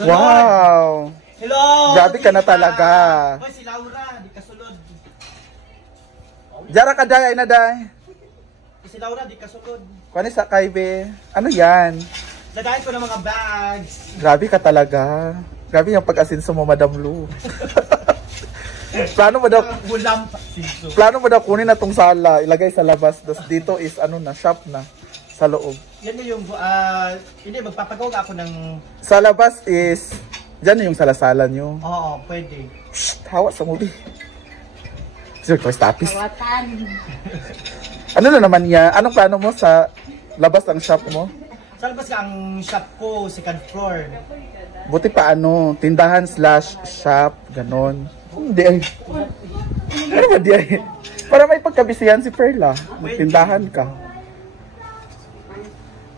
Wow! Hello! Grabe ka na talaga. Hoy, si Laura, di kasulod. Jara ka day, ay na day. Si Laura, di kasulod. Kuha sa kaibe. Ano yan? Lagayin ko ng mga bags. Grabe ka talaga. Grabe yung pag-asinso mo, Madam Lu. Plano mo daw kunin na tong sala, ilagay sa labas. Tapos dito is ano na, shop na. Sa loob. Yan na yung, hindi, magpapagawa ako ng... Sa labas is, dyan yung salasala nyo. Oo, pwede. Shh, hawa sa movie. Sir, ko tapis. Kawatan. Ano na naman yan? Anong plano mo sa labas ng shop mo? Sa labas ka ang shop ko, second floor. Buti pa ano, tindahan / shop, ganon. Hindi ay. Ano ba di ay? Para may pagkabisihan si Perla. Magtindahan ka.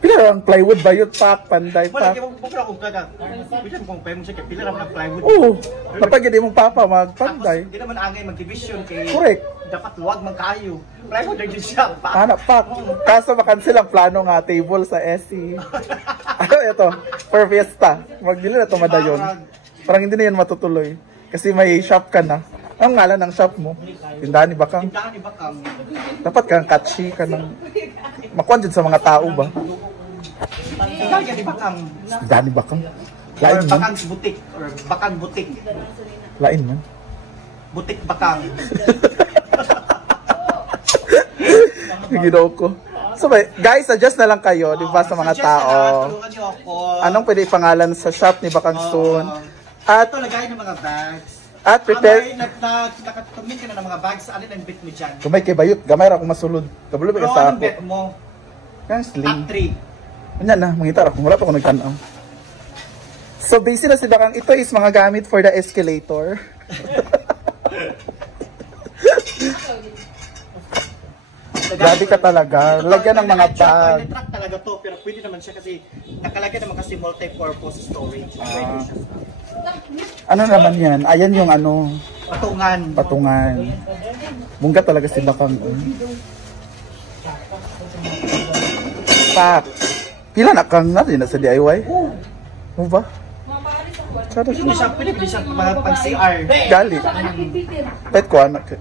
Pila ang plywood ba yun? Pak, panday Wala, pak. pala kung kaya. Pwede mo kung pwede mo siya, pila naman ang plywood. Oo. Kapag hindi mong papa, magpanday. Tapos, hindi naman angay mag-division kay... Correct. Dapat huwag magkayo. Plywood na din siya. Anak, pak. Kaso makancel ang plano nga, table sa SC. Ano ito? For fiesta. Magdili na ito madayon. Parang hindi na yan matutuloy. Kasi may shop ka na. Anong ngalan ng shop mo? Tindahan ni Bakang. Tindahan ni Bakang. Dapat kang catchy ka ng... Makuha dyan sa mga tao ba? Tindahan ni Bakang. Tindahan ni Bakang. Or Lain man. Bakang's Butik. Or Bakang Butik. Lain man. Butik Bakang. Ginoo ko. So guys, adjust na lang kayo, di ba, sa mga tao. Tulungan niyo ako. Anong pwede ipangalan sa shop ni Bakang Soon? At ito, lagayin ng mga bags. At prepare. Nakatumit ka na ng mga bags. Alin ang bit mo dyan? Gamay kay bayot, gamay ra akong masulod. Kabalo ba Pero sa anong ako? bet mo? Kang Top sling. 3. Ano na, mangitar ako. Wala pa ako nagtanaw. So busy na si Bakang. Ito is mga gamit for the escalator. Grabe ka talaga. Lagyan ng mga bag. Toilet truck talaga to, pero pwede naman siya kasi nakalagay naman kasi multi-purpose storage. Pwede siya sa Ano naman yan? Ayan yung ano, patungan. patungan. Mungga talaga si Bakang. Pak. Pila na kang natin na sa DIY? Ano ba? Pwede siya mga pag-CR. Gali. Pet ko anak.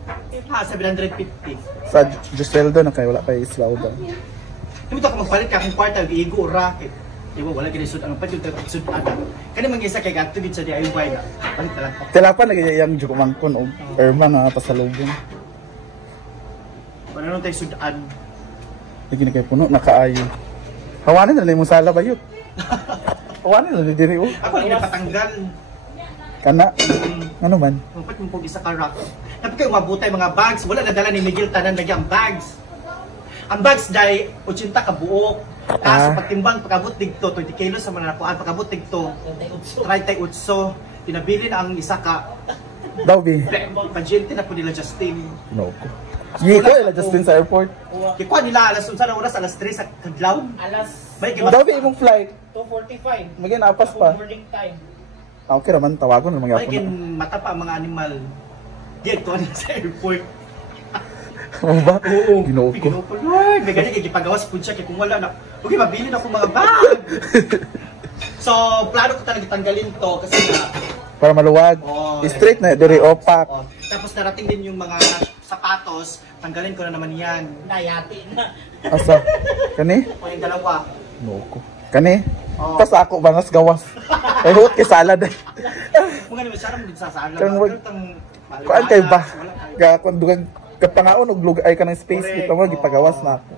750. Sa Giseldo na kayo, wala kayo Islauda. Hindi mo ito magpalit ka kung kwarta, iigo o racket. Di ba, wala ginisod ang pwede yung tagsud agad. Kani mag-isa kay gatubid sa DIY na. Palit na lang ko. Tilapan lagi yung Jukumangkon o Irma nga pasalubong. Wala nung tayo sudan. Lagi na kayo puno, nakaayo. Hawanin na lang yung sala ba yun? Hawanin na lang diri o. Ako lang napatanggal. Kana? Ano man? Dapat mo pong isa ka rack. Dapat kayo mabutay mga bags. Wala nadala ni Miguel tanan nagyang bags. Ang bags dahil 80 ka buok. Kaso pagtimbang pagabot digto 20 kilos sa mga nakuan pagabot digto 38. Pinabili na ang isa ka. Daw bi. Pagyente na po nila Justin. No ko. Giko ila Justin sa airport. Kikuha nila alas 11 na oras, alas 3 sa kadlaw. May Daw bi imong flight. 2:45. Magin apas pa. Boarding time. Okay raman tawagon ng mga May kin mata pa ang mga animal. Diyan ko sa airport. Ano ba? Oo. Ginoo ko. Lord, may ganyan kipagawas po siya kaya kung wala na. Okay, mabili na akong mga bag. So, plano ko talaga tanggalin to kasi Para maluwag. Straight na diri opak. Tapos narating din yung mga sapatos, tanggalin ko na naman yan. Nayati na. Asa? Kani? O yung dalawa. No ko. Kani? Pas ako bangas gawas. Ay hut kay salad. Mga naman sarang din sa sala. Kuan kay ba? Ga kun dugang kapangaon og lugay ka ng space kita mo gipagawas na ako.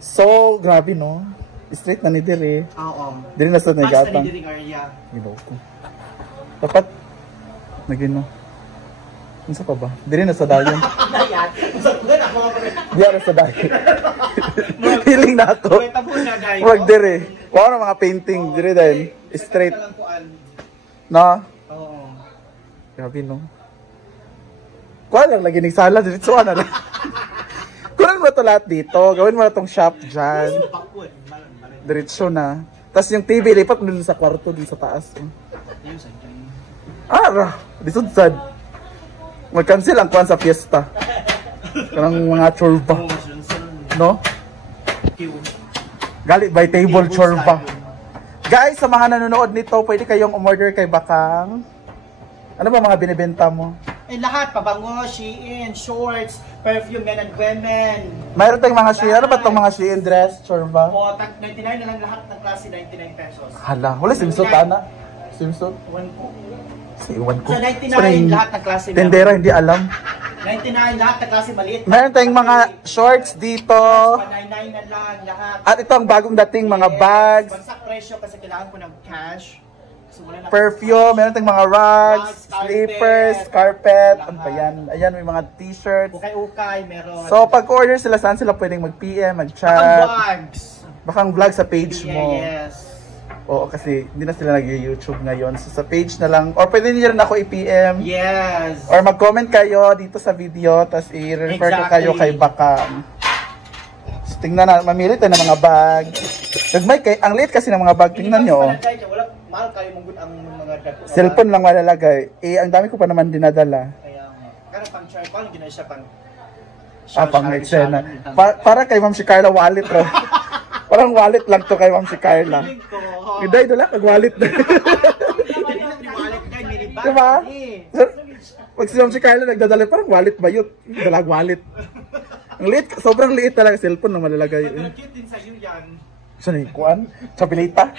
So, grabe no. Straight na ni dire. Oo. Dire na sa nagatang. Mas na ni area. Ginoko. Dapat nagino. Unsa pa ba? Dire na sa dayon. Nayati. Diara sa dayon. Feeling na ako. Wag dire. Wow na mga painting dire din. Straight. Na. Oo. Grabe no. Kuha lang lagi ng sala dito na lang. Kunin mo to lahat dito. Gawin mo na tong shop dyan. Diretso na. Tapos yung TV, lipat mo dun sa kwarto, dun sa taas. Ara, disod sad. Mag-cancel ang kuhan sa fiesta. Kanang mga chorba. No? Gali by table chorba. Guys, sa mga nanonood nito, pwede kayong umorder kay Bakang. Ano ba mga binibenta mo? Eh, lahat, pabango, Shein, shorts, perfume, men and women. Mayroon tayong mga Shein. Ano ba itong mga Shein dress? Sure ba? O, 99 na lang lahat ng klase, 99 pesos. Hala, wala swimsuit, Ana. Swimsuit? Iwan ko. Iwan ko. So, 99 lahat ng klase. Tendera, hindi alam. 99 lahat ng klase, maliit. Meron tayong mga shorts dito. 199 na lang lahat. At ito ang bagong dating mga bags. Bagsak presyo kasi kailangan ko ng cash. So, wala na Perfume, meron tayong mga rugs, Rugs, slippers, carpet, ano pa yan? Ayan, may mga t-shirts. ukay-ukay, meron. So, pag-order sila, saan sila pwedeng mag-PM, Ang mag-chat? bags. Baka ang vlog sa page mo. Yes. Oo, kasi hindi na sila nag-YouTube ngayon. So, sa page na lang. Or pwede niyo rin ako i-PM. Yes. Or mag-comment kayo dito sa video, tapos i-refer ko kayo kay Bakang. So, tingnan na, mamili tayo ng mga bag. Ang liit kasi ng mga bag, tingnan nyo. Wala, mahal kayo mong ang mga dako. Cellphone lang malalagay. Ang dami ko pa naman dinadala. Kaya nga. Pero pang char, paano ginawa siya pang... Pang eksena. Para kay Ma'am si Carla wallet, bro. Parang wallet lang to kay Ma'am si Carla. Giday dala pag wallet na. Diba? Pag si Ma'am si Carla nagdadala, parang wallet ba yun? Dalag wallet. Ang liit, sobrang liit talaga cellphone na malalagay. Pero cute din sa'yo yan. Saan yung kuwan? Chapilita?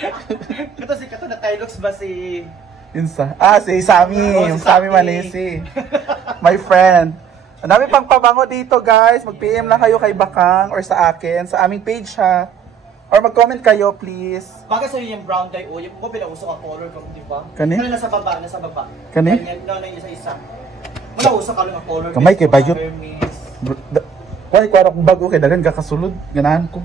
Ito si Kato na Tylox ba si... Insa. Si Sammy. Oh, si Yung Sammy Sammy. Manisi. My friend. Ang dami pang pabango dito, guys. Mag-PM lang kayo kay Bakang or sa akin. Sa aming page, ha. Or mag-comment kayo, please. Bagay sa'yo yung brown dye o yung mo pinauso ka color ko, di ba? Kani? Kani nasa baba, nasa baba. Kani? No, na isa-isa. Malauso ka lang ang color. Kamay kay Bayot. Hermes. Kuwari kung bago kay Dagan, kakasulod. Ganahan ko.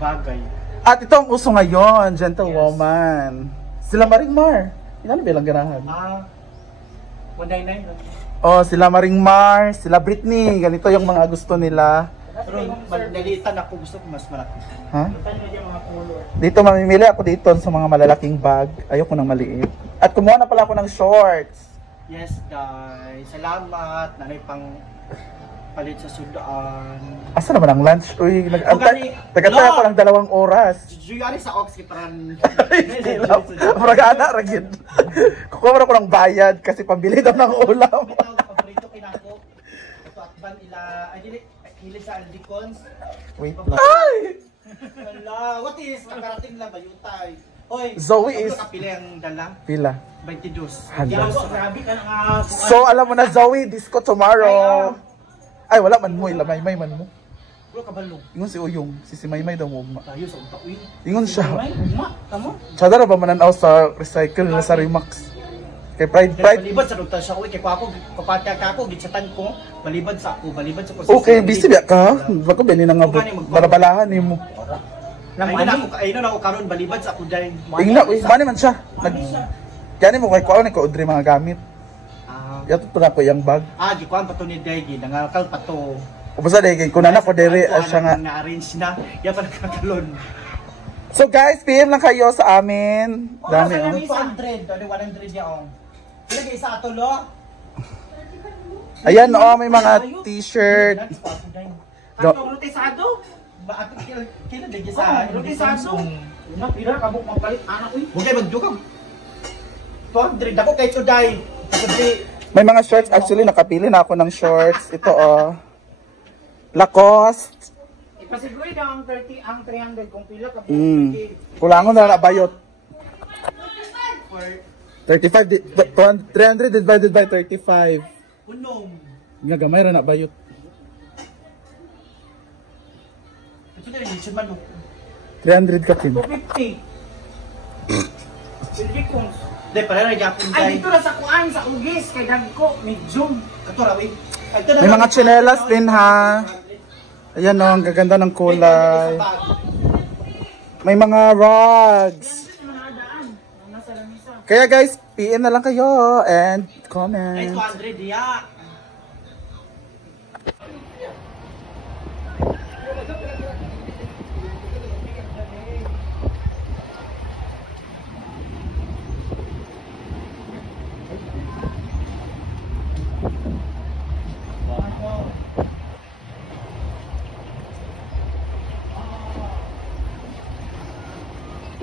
Bagay. At ito ang uso ngayon, gentlewoman. Sila Maringmar. Ilan bilang ganahan? 199 lang. Oh, sila Maringmar, sila Britney. Ganito yung mga gusto nila. Pero nalitan ako, gusto ko mas malaki. Ha? Ano yung mga color? Dito mamimili ako dito sa mga malalaking bag. Ayoko nang maliit. At kumuha na pala ako ng shorts. Yes, guys. Salamat. Nanay pang palit sa sudaan. Asa naman ang lunch? Uy, gani- nagantay ako No! ng 2 oras. Juyari sa Ox, kiparan. Maragana, ragid. Kukuha ako ng bayad kasi pambili daw ng ulam. Paborito kinako. Ito at ban ila, ay dili, hili sa Aldicons. Wait lang. Hala, what is? Nakarating lang ba yutay? Hoy, Zoe is- kapili ang dala? Pila. 22. Hala. Yan, Grabe ka na So, alam mo na, Zoe, disco tomorrow. Ay, wala man mo. Maymay man mo. Bro, kabalong. Ingon si Uyong. Si Maymay daw mo. Tayo sa unta, uy. Ingon siya. Ay, uma, tamo. Chadara ba mananaw sa recycle na sa Remax? Kay Pride. Balibad sa doktor siya, uy. Kaya ko ako, kapatya ka ako, gitsatan ko. Balibad sa ako, balibad sa ko. Okay, busy ba ka? Bako ba ni nga balabalahan ni mo. Ayun na ako karon balibad sa ako dahil. Ingna, uy, mani man siya. Kaya mo kay kuha ni ko Audrey mga gamit. Yato to na ko yung bag. Gikuan pa to ni Degi, nangalkal pa to. Ubasa dahil kung na ko dere siya nga. Na-arrange na, yan pa nagkakalon. So guys, PM lang kayo sa amin. Dami Ano oh. 100, ano 100 niya oh. Ilagay sa ato lo. Ayan oh, may mga t-shirt. Go. Ato, rotisado. Ba ato kailan lagi sa Rotisado. Una, pira, kabuk magpalit. Anak, uy. Bugay magdukag. 200 dako kay Tuday. Kasi May mga shorts. Actually, nakapili na ako ng shorts. Ito oh. Lacoste. Ipasiguri daw ang 30, ang 300 kung pila ka. Kulangon na nabayot. 300 divided by 35. unong. Nga gamay ra na bayot. Ito na yung man. 300 ka tin. 250. Pili kong. Dahil pala na yapon Ay, dito na sa kuan, sa ugis, kay Dagko, medium. Ito rawi. May mga tsinelas din ha. Ayan oh, ang gaganda ng kulay. May mga rugs. Kaya guys, PM na lang kayo and comment. Ay, 200 ya.